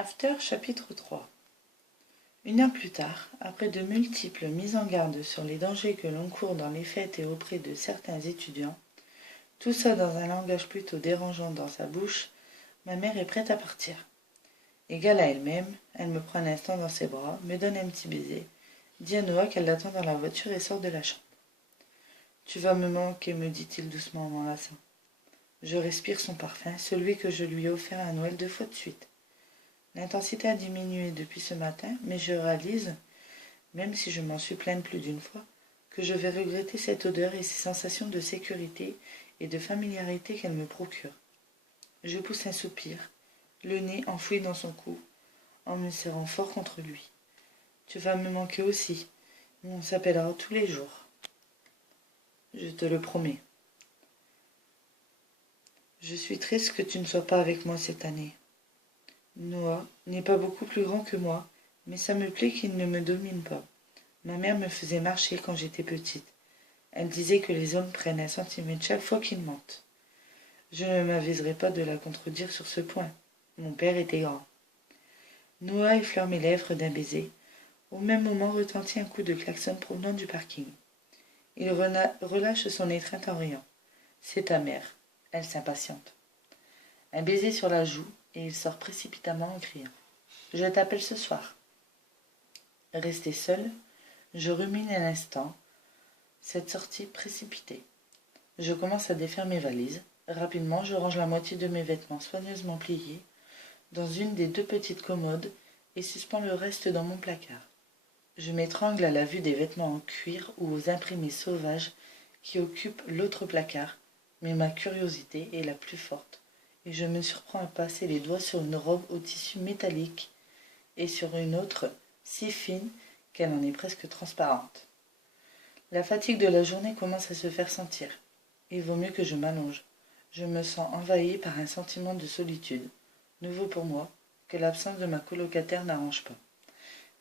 After chapitre 3. Une heure plus tard, après de multiples mises en garde sur les dangers que l'on court dans les fêtes et auprès de certains étudiants, tout ça dans un langage plutôt dérangeant dans sa bouche, ma mère est prête à partir. Égale à elle-même, elle me prend un instant dans ses bras, me donne un petit baiser, dit à Noah qu'elle l'attend dans la voiture et sort de la chambre. « Tu vas me manquer, me dit-il doucement en m'enlaçant. Je respire son parfum, celui que je lui ai offert à Noël 2 fois de suite. L'intensité a diminué depuis ce matin, mais je réalise, même si je m'en suis plainte plus d'une fois, que je vais regretter cette odeur et ces sensations de sécurité et de familiarité qu'elle me procure. Je pousse un soupir, le nez enfoui dans son cou, en me serrant fort contre lui. Tu vas me manquer aussi, mais on s'appellera tous les jours. Je te le promets. Je suis triste que tu ne sois pas avec moi cette année. Noah n'est pas beaucoup plus grand que moi, mais ça me plaît qu'il ne me domine pas. Ma mère me faisait marcher quand j'étais petite. Elle disait que les hommes prennent 1 centimètre chaque fois qu'ils mentent. Je ne m'aviserai pas de la contredire sur ce point. Mon père était grand. Noah effleure mes lèvres d'un baiser. Au même moment retentit un coup de klaxon provenant du parking. Il relâche son étreinte en riant. C'est ta mère. Elle s'impatiente. Un baiser sur la joue, et il sort précipitamment en criant. Je t'appelle ce soir. Resté seul, je rumine un instant cette sortie précipitée. Je commence à défaire mes valises. Rapidement, je range la moitié de mes vêtements soigneusement pliés dans une des 2 petites commodes et suspends le reste dans mon placard. Je m'étrangle à la vue des vêtements en cuir ou aux imprimés sauvages qui occupent l'autre placard, mais ma curiosité est la plus forte, et je me surprends à passer les doigts sur une robe au tissu métallique et sur une autre si fine qu'elle en est presque transparente. La fatigue de la journée commence à se faire sentir. Il vaut mieux que je m'allonge. Je me sens envahie par un sentiment de solitude, nouveau pour moi, que l'absence de ma colocataire n'arrange pas.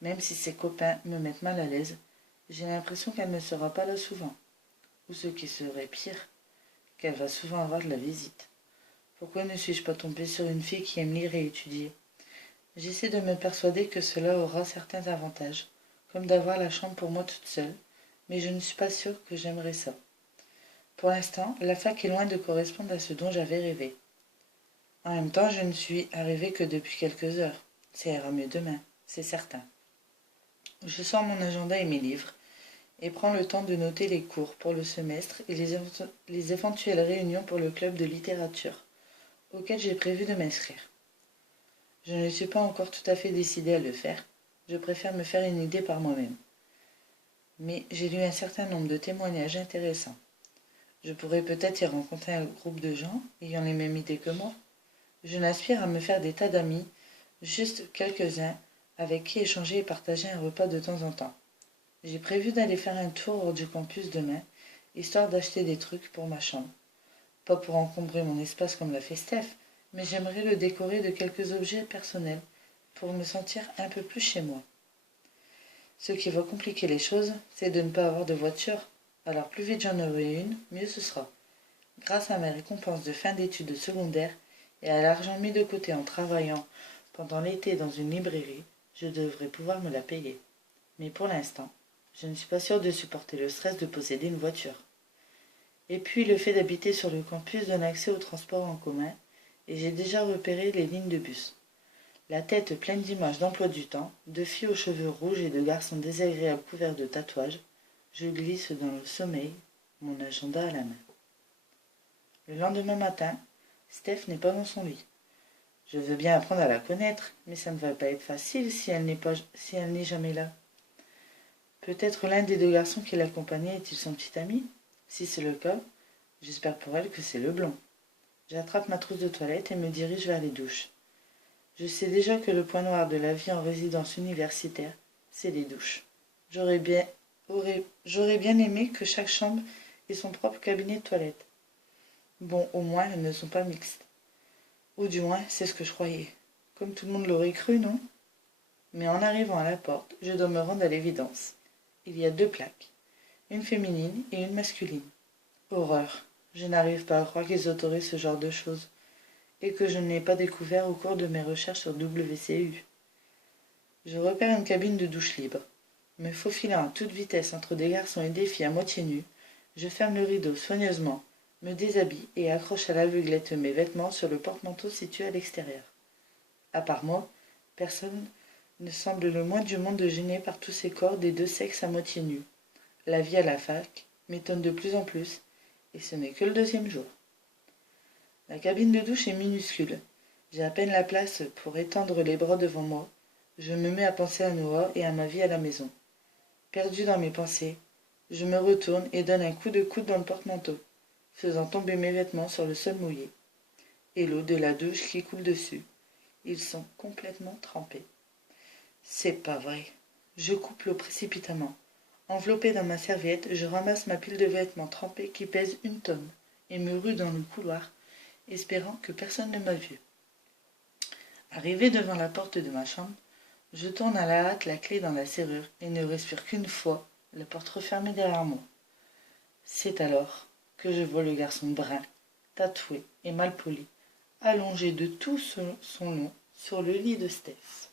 Même si ses copains me mettent mal à l'aise, j'ai l'impression qu'elle ne sera pas là souvent. Ou ce qui serait pire, qu'elle va souvent avoir de la visite. Pourquoi ne suis-je pas tombée sur une fille qui aime lire et étudier ? J'essaie de me persuader que cela aura certains avantages, comme d'avoir la chambre pour moi toute seule, mais je ne suis pas sûre que j'aimerais ça. Pour l'instant, la fac est loin de correspondre à ce dont j'avais rêvé. En même temps, je ne suis arrivée que depuis quelques heures. Ça ira mieux demain, c'est certain. Je sors mon agenda et mes livres, et prends le temps de noter les cours pour le semestre et les éventuelles réunions pour le club de littérature, auquel j'ai prévu de m'inscrire. Je ne suis pas encore tout à fait décidée à le faire, je préfère me faire une idée par moi-même. Mais j'ai lu un certain nombre de témoignages intéressants. Je pourrais peut-être y rencontrer un groupe de gens ayant les mêmes idées que moi. Je n'aspire à me faire des tas d'amis, juste quelques-uns avec qui échanger et partager un repas de temps en temps. J'ai prévu d'aller faire un tour hors du campus demain, histoire d'acheter des trucs pour ma chambre. Pas pour encombrer mon espace comme l'a fait Steph, mais j'aimerais le décorer de quelques objets personnels pour me sentir un peu plus chez moi. Ce qui va compliquer les choses, c'est de ne pas avoir de voiture. Alors plus vite j'en aurai une, mieux ce sera. Grâce à mes récompenses de fin d'études secondaires et à l'argent mis de côté en travaillant pendant l'été dans une librairie, je devrais pouvoir me la payer. Mais pour l'instant, je ne suis pas sûre de supporter le stress de posséder une voiture. Et puis le fait d'habiter sur le campus donne accès aux transports en commun, et j'ai déjà repéré les lignes de bus. La tête pleine d'images d'emploi du temps, de filles aux cheveux rouges et de garçons désagréables couverts de tatouages, je glisse dans le sommeil, mon agenda à la main. Le lendemain matin, Steph n'est pas dans son lit. Je veux bien apprendre à la connaître, mais ça ne va pas être facile si elle n'est jamais là. Peut-être l'un des 2 garçons qui l'accompagnait est-il son petit ami ? Si c'est le cas, j'espère pour elle que c'est le blond. J'attrape ma trousse de toilette et me dirige vers les douches. Je sais déjà que le point noir de la vie en résidence universitaire, c'est les douches. J'aurais bien aimé que chaque chambre ait son propre cabinet de toilette. Bon, au moins, elles ne sont pas mixtes. Ou du moins, c'est ce que je croyais. Comme tout le monde l'aurait cru, non ? Mais en arrivant à la porte, je dois me rendre à l'évidence. Il y a 2 plaques, une féminine et une masculine. Horreur, je n'arrive pas à croire qu'ils autorisent ce genre de choses. et que je n'ai pas découvert au cours de mes recherches sur WCU. Je repère une cabine de douche libre. Me faufilant à toute vitesse entre des garçons et des filles à moitié nus, je ferme le rideau soigneusement, me déshabille et accroche à l'aveuglette mes vêtements sur le porte-manteau situé à l'extérieur. À part moi, personne ne semble le moins du monde gêné par tous ces corps des deux sexes à moitié nus. La vie à la fac m'étonne de plus en plus, et ce n'est que le 2e jour. La cabine de douche est minuscule. J'ai à peine la place pour étendre les bras devant moi. Je me mets à penser à Noah et à ma vie à la maison. Perdu dans mes pensées, je me retourne et donne un coup de coude dans le porte-manteau, faisant tomber mes vêtements sur le sol mouillé, et l'eau de la douche qui coule dessus. Ils sont complètement trempés. C'est pas vrai. Je coupe l'eau précipitamment. Enveloppé dans ma serviette, je ramasse ma pile de vêtements trempés qui pèse 1 tonne et me rue dans le couloir, espérant que personne ne m'a vu. Arrivé devant la porte de ma chambre, je tourne à la hâte la clé dans la serrure et ne respire qu'une fois, la porte refermée derrière moi. C'est alors que je vois le garçon brun, tatoué et malpoli, allongé de tout son long sur le lit de Steph.